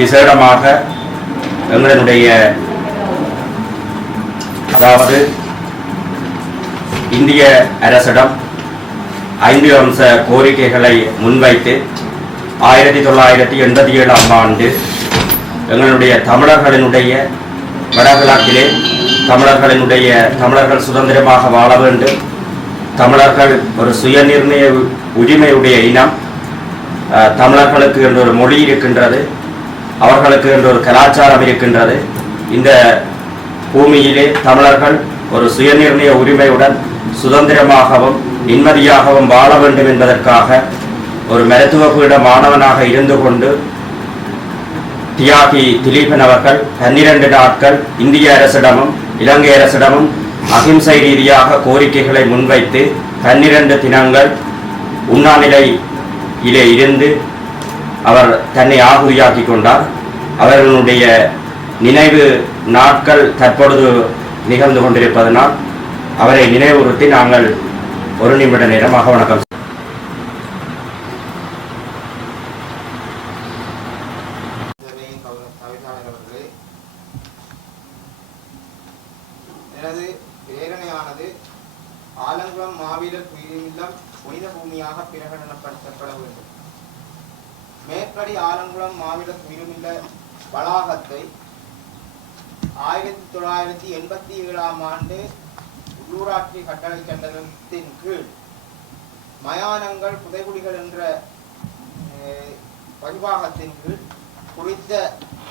விசேடமாக எங்களுடைய அதாவது இந்திய அரசிடம் 5 அம்ச கோரிக்கைகளை முன்வைத்து 1987 ஆண்டு எங்களுடைய தமிழர்களினுடைய வடகிழக்கிலே தமிழர்கள் சுதந்திரமாக வாழ வேண்டும், தமிழர்கள் ஒரு சுயநிர்ணய உரிமையுடைய இனம், தமிழர்களுக்கு என்ற ஒரு மொழி இருக்கின்றது, அவர்களுக்கு என்ற ஒரு கலாச்சாரம் இருக்கின்றது, இந்த பூமியிலே தமிழர்கள் ஒரு சுயநிர்ணய உரிமையுடன் சுதந்திரமாகவும் நிம்மதியாகவும் வாழ வேண்டும் என்பதற்காக ஒரு மருத்துவ பீட மாணவனாக இருந்து கொண்டு தியாகி திலீபன் அவர்கள் 12 நாட்கள் இந்திய அரசிடமும் இலங்கை அரசிடமும் அகிம்சை ரீதியாக கோரிக்கைகளை முன்வைத்து 12 தினங்கள் உண்ணாநிலையிலே இருந்து அவர் தன்னை ஆகுதியாக்கி கொண்டார். அவர்களுடைய நினைவு நாட்கள் தற்பொழுது நிகழ்ந்து கொண்டிருப்பதனால் அவரை நினைவுறுத்தி நாங்கள் 1 நிமிட நேரமாக வணக்கம். எனது பிரேரணையானது ஆலங்குளம் மாவீரர் துயிலுமில்லம் புனித பூமியாக பிரகடனப்படுத்தப்பட வேண்டும். மேற்படி ஆலங்குளம் மாவீரர் துயிலுமில்ல வளாகத்தை 1987 ஆண்டு உள்ளூராட்சி கட்டளை சட்டத்தின் கீழ் மயானங்கள் புதைகுடிகள் என்ற பரிவாகத்தின் கீழ் குறித்த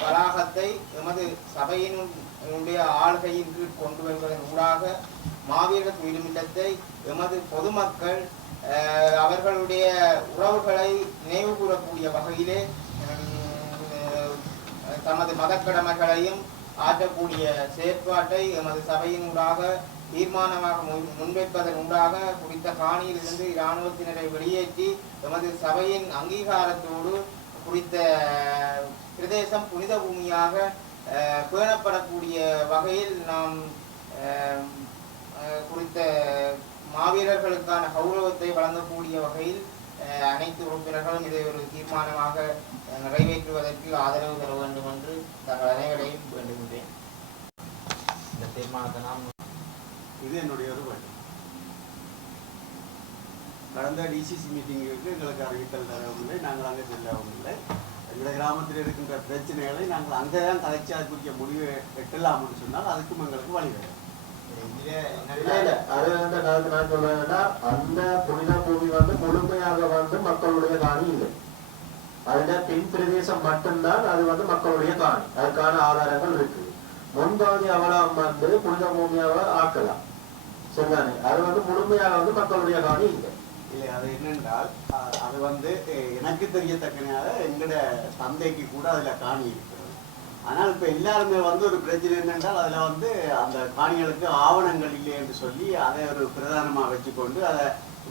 வளாகத்தை எமது சபையினுடைய ஆளுகையின் கீழ் கொண்டு வருவதன் ஊடாக மாவீரர் துயிலுமில்லத்தை எமது பொதுமக்கள் அவர்களுடைய உறவுகளை நினைவு கூறக்கூடிய வகையிலே தமது மதக்கடமைகளையும் ஆற்றக்கூடிய செயற்பாட்டை எமது சபையின் ஊடாக தீர்மானமாக முன்வைப்பதன் ஊடாக குறித்த காணியிலிருந்து இராணுவத்தினரை வெளியேற்றி எமது சபையின் அங்கீகாரத்தோடு குறித்த பிரதேசம் புனித பூமியாக பேணப்படக்கூடிய வகையில் நாம் குறித்த மாவீரர்களுக்கான கௌரவத்தை வழங்கக்கூடிய வகையில் அனைத்து உறுப்பினர்களும் இதை ஒரு தீர்மானமாக நிறைவேற்றுவதற்கு ஆதரவு தர வேண்டும் என்று தங்கள் அனைவரையும் வேண்டுகின்றேன். இந்த தீர்மானத்தை நாம் இது என்னுடைய ஒரு வேண்டு. கடந்த டிசிசி மீட்டிங்கிற்கு எங்களுக்கு அறிவித்தல் தரவும் இல்லை, நாங்கள் அங்கே செல்லவும் இல்லை. எங்களுடைய கிராமத்தில் இருக்கின்ற பிரச்சனைகளை நாங்கள் அங்கே தான் கலைச்சி அதுக்குரிய முடிவு எட்டலாம்னு சொன்னால் அதுக்கும் எங்களுக்கு வழி வேணும். நான் சொல்றேன்னா அந்த புனித பூமி முழுமையாக மக்களுடைய காணி இல்லை. அதுல பின் பிரதேசம் மட்டும்தான் அது மக்களுடைய காணி. அதுக்கான ஆதாரங்கள் இருக்கு. முன்பகுதி அவலம் புனித பூமியாக ஆக்கலாம். சரிதானே? அது முழுமையாக மக்களுடைய காணி இல்லை. இல்லை, அது என்னென்றால் அது எனக்கு தெரியத்தக்கனால எங்களோட தந்தைக்கு கூட அதில் காணி இருக்கிறது. ஆனால் இப்போ எல்லாருமே ஒரு பிரச்சனை என்னென்றால் அதில் அந்த காணிகளுக்கு ஆவணங்கள் இல்லை என்று சொல்லி அதை ஒரு பிரதானமாக வச்சுக்கொண்டு அதை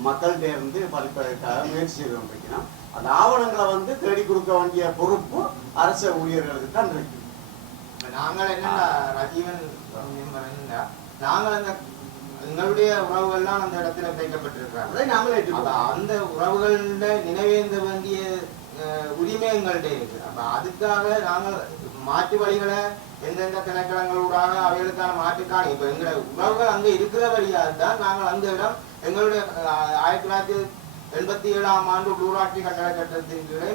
மக்கள்கிட்ட இருந்து பறிப்பதற்காக முயற்சி செய்து கொண்டிருக்கிறோம். அந்த ஆவணங்களை தேடி கொடுக்க வேண்டிய பொறுப்பு அரசு ஊழியர்களுக்கு தான் இருக்கு. நாங்கள் என்னென்ன ரஜீவன் நாங்கள் அந்த எங்களுடைய உறவுகள்லாம் அந்த இடத்துல வைக்கப்பட்டிருக்கிறாங்க. அந்த உறவுகள நினைவேந்த வேண்டிய உரிமை எங்கள்கிட்ட இருக்கு. அப்ப அதுக்காக நாங்கள் மாற்று வழிகளை எந்தெந்த திணைக்களங்களூடாக அவைகளுக்கான மாற்றுக்கான இப்ப எங்களுடைய உறவுகள் அங்க இருக்கிற வழியாக தான் நாங்கள் அந்த இடம் எங்களுடைய 1987 ஆண்டு உள்ளூராட்சி கட்டளை சட்டத்தின் கீழே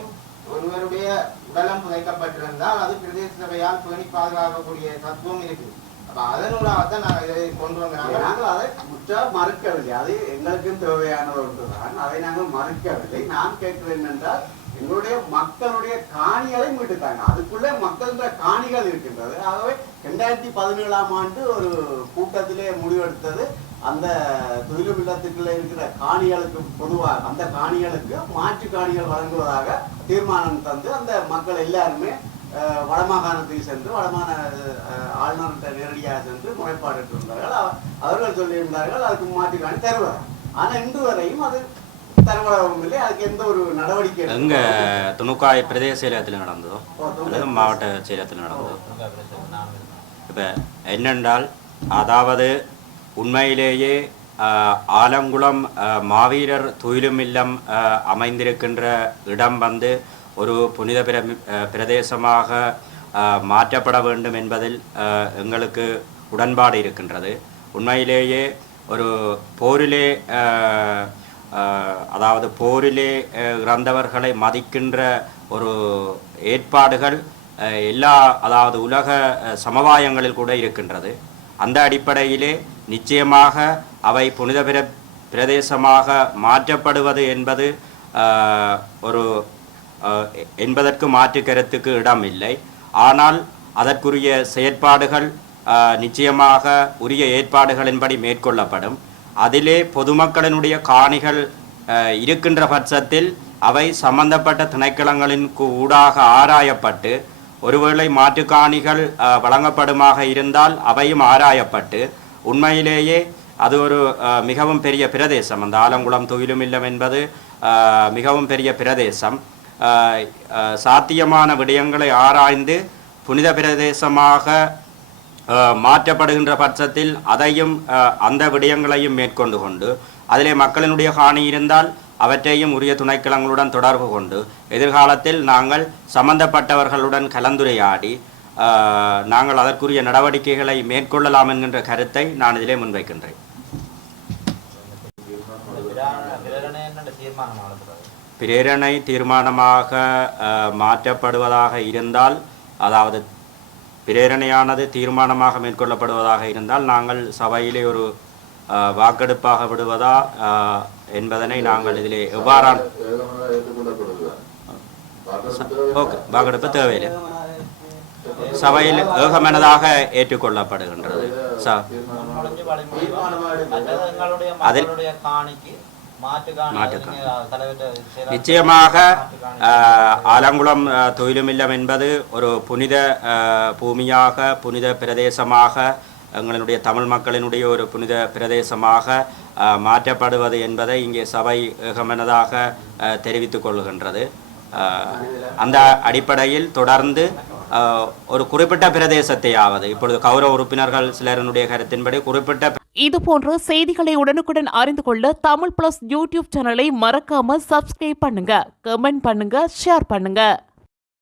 ஒருவருடைய உடலம் புதைக்கப்பட்டிருந்தால் அது பிரதேச சபையால் பேணி பாதுகாக்கக்கூடிய தத்துவம் இருக்கு. அப்ப அதனூடாகத்தான் நாங்கள் இதை கொண்டு வந்தாங்க. நாங்கள் அதை முற்றா மறுக்கவில்லை. அது எங்களுக்கும் தேவையான ஒன்றுதான். அதை நாங்கள் மறுக்கவில்லை. நான் கேட்கிறேன் என்னென்றால் எங்களுடைய மக்களுடைய காணிகளை மீட்டுத்தாங்க. அதுக்குள்ளே மக்கள்ன்ற காணிகள் இருக்கின்றது. ஆகவே 2017 ஆண்டு ஒரு கூட்டத்திலே முடிவெடுத்தது அந்த துயிலுமில்லத்துக்குள்ள இருக்கிற காணிகளுக்கு பொதுவாக அந்த காணிகளுக்கு மாற்று காணிகள் வழங்குவதாக தீர்மானம் தந்து அந்த மக்கள் எல்லாருமே வடமாகாணத்துக்கு சென்று வடமான ஆளுநர்கிட்ட நேரடியாக சென்று முறைப்பாடு இருந்தார்கள். அவர்கள் சொல்லியிருந்தார்கள் அதுக்கு மாற்று காணி தருவார். ஆனால் இன்று வரையும் அது தரவளவும் இல்லை. அதுக்கு எந்த ஒரு நடவடிக்கை எங்க துணுக்காய் பிரதேச செயலகத்தில் நடந்ததோ அல்லது மாவட்ட செயலகத்தில் நடந்ததோ இப்போ என்னென்றால் அதாவது உண்மையிலேயே ஆலங்குளம் மாவீரர் துயிலுமில்லம் அமைந்திருக்கின்ற இடம் ஒரு புனித பிரதேசமாக மாற்றப்பட வேண்டும் என்பதில் எங்களுக்கு உடன்பாடு இருக்கின்றது. உண்மையிலேயே ஒரு போரிலே அதாவது போரிலே இறந்தவர்களை மதிக்கின்ற ஒரு ஏற்பாடுகள் அதாவது உலக சமவாயங்களில் கூட இருக்கின்றது. அந்த அடிப்படையிலே நிச்சயமாக அவை புனித பிரதேசமாக மாற்றப்படுவது என்பது என்பதற்கு மாற்று கருத்துக்கு இடம் இல்லை. ஆனால் அதற்குரிய செயற்பாடுகள் நிச்சயமாக உரிய ஏற்பாடுகளின்படி மேற்கொள்ளப்படும். அதிலே பொதுமக்களினுடைய காணிகள் இருக்கின்ற பட்சத்தில் அவை சம்பந்தப்பட்ட திணைக்களங்களின் ஊடாக ஆராயப்பட்டு, ஒருவேளை மாற்றுக்காணிகள் வழங்கப்படுமாக இருந்தால் அவையும் ஆராயப்பட்டு, உண்மையிலேயே அது ஒரு மிகவும் பெரிய பிரதேசம். அந்த ஆலங்குளம் துயிலுமில்லம் என்பது மிகவும் பெரிய பிரதேசம். சாத்தியமான விடயங்களை ஆராய்ந்து புனித பிரதேசமாக மாற்றப்படுகின்ற பட்சத்தில் அதையும் அந்த விடயங்களையும் மேற்கொண்டு கொண்டு, அதிலே மக்களினுடைய காணி இருந்தால் அவற்றையும் உரிய துணைக்களங்களுடன் தொடர்பு கொண்டு எதிர்காலத்தில் நாங்கள் சம்பந்தப்பட்டவர்களுடன் கலந்துரையாடி நாங்கள் அதற்குரிய நடவடிக்கைகளை மேற்கொள்ளலாம் என்கின்ற கருத்தை நான் இதிலே முன்வைக்கின்றேன். பிரேரணை தீர்மானமாக மாற்றப்படுவதாக இருந்தால், அதாவது பிரேரணையானது தீர்மானமாக மேற்கொள்ளப்படுவதாக இருந்தால், நாங்கள் சபையிலே ஒரு வாக்கெடுப்பாக விடுவதா என்பதனை நாங்கள் இதிலே எவ்வாறான வாக்கெடுப்பு தேவையில்லை, சபையில் ஏகமனதாக ஏற்றுக்கொள்ளப்படுகின்றது. அதில் நிச்சயமாக ஆலங்குளம் துயிலுமில்லம் என்பது ஒரு புனித பூமியாக, புனித பிரதேசமாக, எங்களுடைய தமிழ் மக்களினுடைய ஒரு புனித பிரதேசமாக மாற்றப்படுவது என்பதை இங்கே சபை ஏகமனதாக தெரிவித்துக் கொள்கின்றது. அந்த அடிப்படையில் தொடர்ந்து ஒரு குறிப்பிட்ட பிரதேசத்தையாவது, இப்பொழுது கௌரவ உறுப்பினர்கள் சிலருடைய கருத்தின்படி குறிப்பிட்ட இதுபோன்ற செய்திகளை உடனுக்குடன் அறிந்து கொள்ள தமிழ் பிளஸ் யூடியூப் சேனலை மறக்காம சப்ஸ்கிரைப் பண்ணுங்க, கமெண்ட் பண்ணுங்க, ஷேர் பண்ணுங்க.